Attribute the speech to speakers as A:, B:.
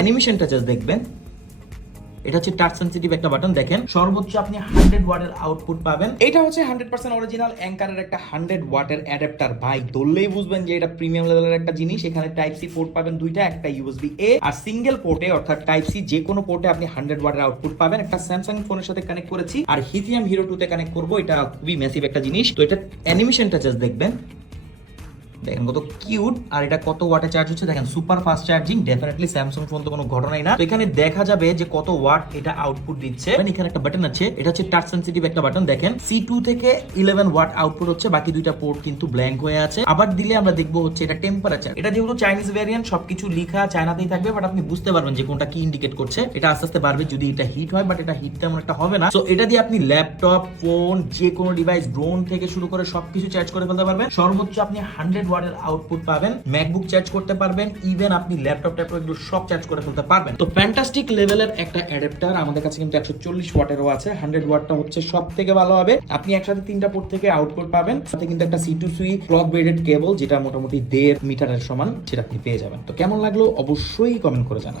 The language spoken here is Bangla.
A: অ্যানিমেশনটা জাস্ট দেখবেন। এটা হচ্ছে টাচ সেন্সিটিভ একটা বাটন দেখেন। সর্বোচ্চ আপনি হান্ড্রেড ওয়াটের আউটপুট পাবেন। এটা হচ্ছে হান্ড্রেড পার্সেন্ট অরিজিনাল অ্যাঙ্কারের একটা হান্ড্রেড ওয়াটের অ্যাডাপ্টার ভাই, ধরলেই বুঝবেন যে এটা প্রিমিয়াম লেভেলের একটা জিনিস। এখানে টাইপ সি পোর্ট পাবেন দুইটা, একটা ইউএসবি এ আর সিঙ্গেল পোর্টে অর্থাৎ টাইপ সি যে কোনো পোর্টে আপনি হান্ড্রেড ওয়াটের আউটপুট পাবেন। একটা স্যামসাং ফোনের সাথে কানেক্ট করেছি। আর হিথিয়াম হিরো টু তে কানেক্ট করব। এটা খুবই ম্যাসিভ একটা জিনিস। তো এটা অ্যানিমেশনটা জাস্ট দেখবেন। দেখেন কত কিউট আর এটা কত ওয়াটে চার্জ হচ্ছে? দেখেন super fast charging definitely Samsung phone তো কোনো ঘটনাই না। তো এখানে দেখা যাবে যে কত ওয়াট এটা আউটপুট দিচ্ছে। এখানে একটা বাটন আছে, এটা হচ্ছে টাচ সেন্সিটিভ একটা বাটন দেখেন। সি টু থেকে ইলেভেন ওয়াট আউটপুট হচ্ছে, বাকি দুইটা পোর্ট কিন্তু ব্ল্যাঙ্ক হয়ে আছে। আবার দিলে আমরা দেখব হচ্ছে এটা টেম্পারেচার এটা যেহেতু চাইনিজ ভ্যারিয়েন্ট সবকিছু লিখা চায়নাতেই থাকবে বাট আপনি বুঝতে পারবেন যে কোনটা কি ইন্ডিকেট করছে। এটা আস্তে আস্তে বাড়বে যদি এটা হিট হয় বাট এটা হিট তেমন একটা হবে না। তো এটা দিয়ে আপনি ল্যাপটপ ফোন যে কোনো ডিভাইস ড্রোন থেকে শুরু করে সবকিছু চার্জ করে ফেলতে পারবেন। সর্বোচ্চ আপনি হান্ড্রেড ওয়াটের আউটপুট পাবেন ম্যাকবুক চার্জ করতে পারবেন ইভেন আপনি ল্যাপটপ ট্যাপটপ এগুলো সব চার্জ করে ফেলতে পারবেন। তো ফ্যান্টাস্টিক লেভেলের একটা অ্যাডাপ্টার আমাদের কাছে কিন্তু একশো চল্লিশ ওয়াটেরও আছে হান্ড্রেড ওয়াটটা হচ্ছে সব থেকে ভালো হবে। আপনি একসাথে তিনটা পোর্ট থেকে আউটপুট পাবেন, সাথে কিন্তু একটা C to C cloth braided cable যেটা মোটামুটি দেড় মিটারের সমান, সেটা আপনি পেয়ে যাবেন। তো কেমন লাগল? অবশ্যই কমেন্ট করে জানাবেন।